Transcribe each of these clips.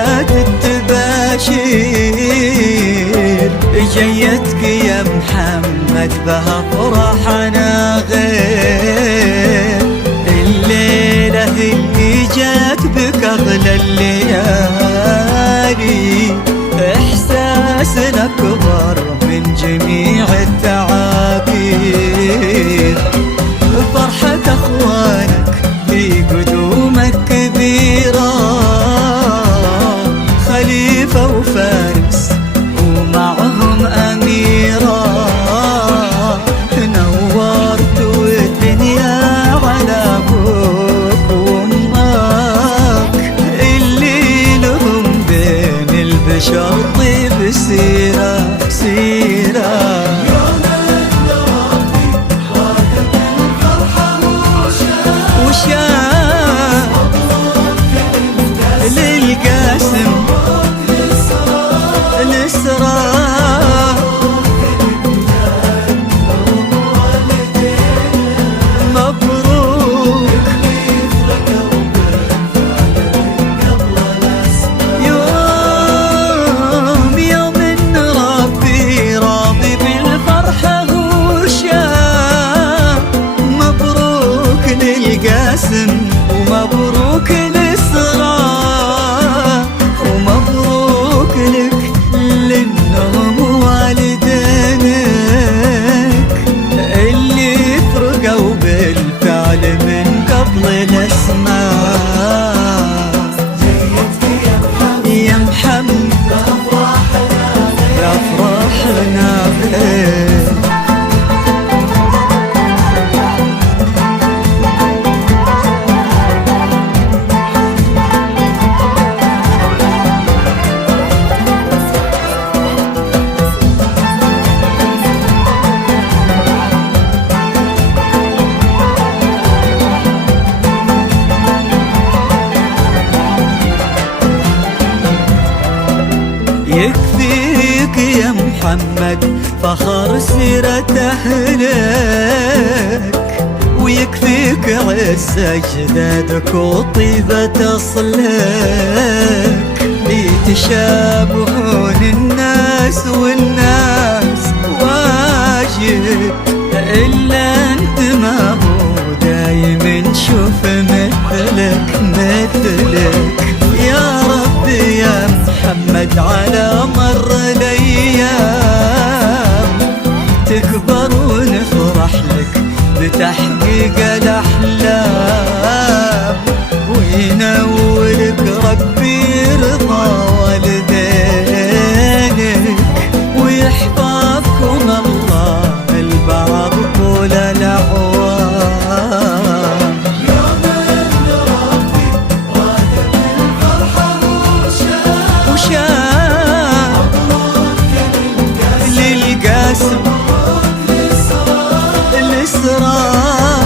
جات التباشير، جيتك يا محمد بها فرحنا غير. الليلة اللي جات بك أغلى الليالي، إحساسنا أكبر من جميع التعابير. فرحة أخوانك بقدومك كبيرة، خليفة وفارس ومعهم أميرة. نورتوا الدنيا على أبوك وأمك، اللي لهم بين البشر طيب سيرة سيرة. للقاسم الإسراء مبروك، يوم إن ربي راضي بالفرحة وشاء. مبروك للقاسم ومبروك للإسراء، ومبروك لك لأنهم والدينك اللي فرقوا بالفعل من قبل الأسماء. يا محمد أفراحنا بك. يكفيك يا محمد فخر سيرة أهلك، ويكفيك عز أجدادك وطيبة أصلك. يتشابهون الناس والناس واجد، إلا أنت ما هو دايم نشوف مثلك مثلك. يا ربي يا محمد على مر الأيام تكبر ونفرح لك بتحقيق الأحلام، وينولك ربي رضا والدينك، ويحفظكم الله البعض طول الأعوام. للقاسم الإسراء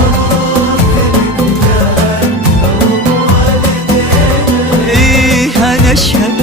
إيه نشهد